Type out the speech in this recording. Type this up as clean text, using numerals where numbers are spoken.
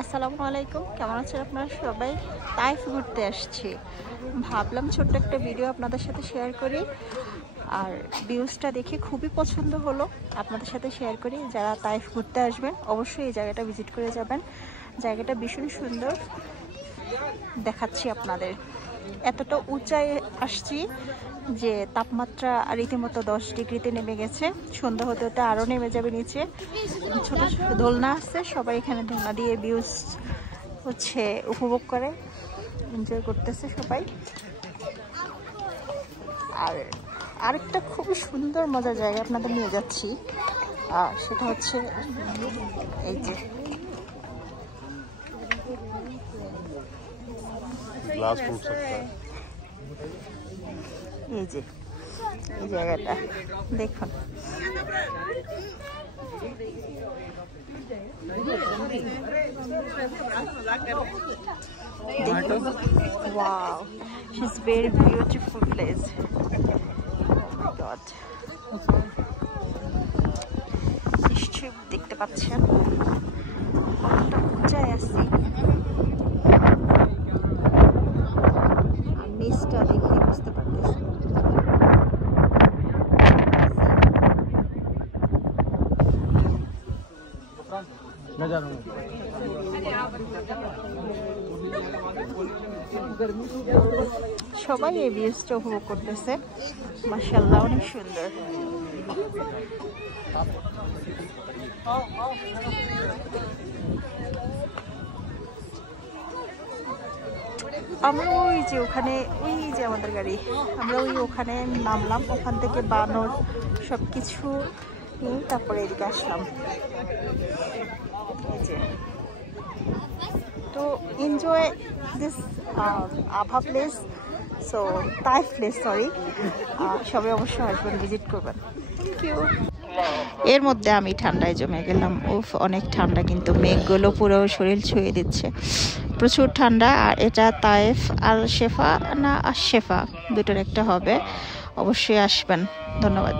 আসসালামু আলাইকুম, কেমন আছেন আপনারা সবাই? তাইফ ঘুরতে আসছি, ভাবলাম ছোট্ট একটা ভিডিও আপনাদের সাথে শেয়ার করি। আর ভিউজটা দেখে খুবই পছন্দ হলো, আপনাদের সাথে শেয়ার করি। যারা তাইফ ঘুরতে আসবেন অবশ্যই এই জায়গাটা ভিজিট করে যাবেন। জায়গাটা ভীষণ সুন্দর, দেখাচ্ছি আপনাদের। এতটা উঁচায় আসছি যে তাপমাত্রা রীতিমতো 10 ডিগ্রিতে নেমে গেছে। সন্ধ্যা হতে হতে আরও নেমে যাবে নিচে। ছোট ছোট দোলনা আছে, সবাই এখানে দোলনা দিয়ে ভিউজ উপভোগ করে, এনজয় করতেছে সবাই। আর আরেকটা খুবই সুন্দর মজার জায়গা আপনাদের নিয়ে যাচ্ছি, আর সেটা হচ্ছে এই যে এই যে এই জায়গাটা দেখুন। Wow, she's very beautiful place. Oh my God. নিশ্চয়ই দেখতে পাচ্ছেন কতটা উঁচায় আছি। নিচটা দেখে বুঝতে পারতেছি। সবাই এই ভিউজটা উপভোগ করতেছে, মাশাআল্লাহ অনেক সুন্দর। আমরা ওই যে ওখানে, ওই যে আমাদের গাড়ি, আমরা ওখানে নামলাম, ওখান থেকে বানর সব কিছু নিয়ে তারপরে এদিকে আসলাম। এই যে তো enjoy this Abha place, so Taif place, sorry. সবাই অবশ্যই আসবেন, ভিজিট করবেন। Thank you. এর মধ্যে আমি ঠান্ডায় জমে গেলাম। উফ, অনেক ঠান্ডা, কিন্তু মেঘগুলো পুরো শরীর ছুঁয়ে দিচ্ছে, প্রচুর ঠান্ডা। আর এটা তাইফ আল শেফা না আশ শেফা, দুটোর একটা হবে। অবশ্যই আসবেন, ধন্যবাদ।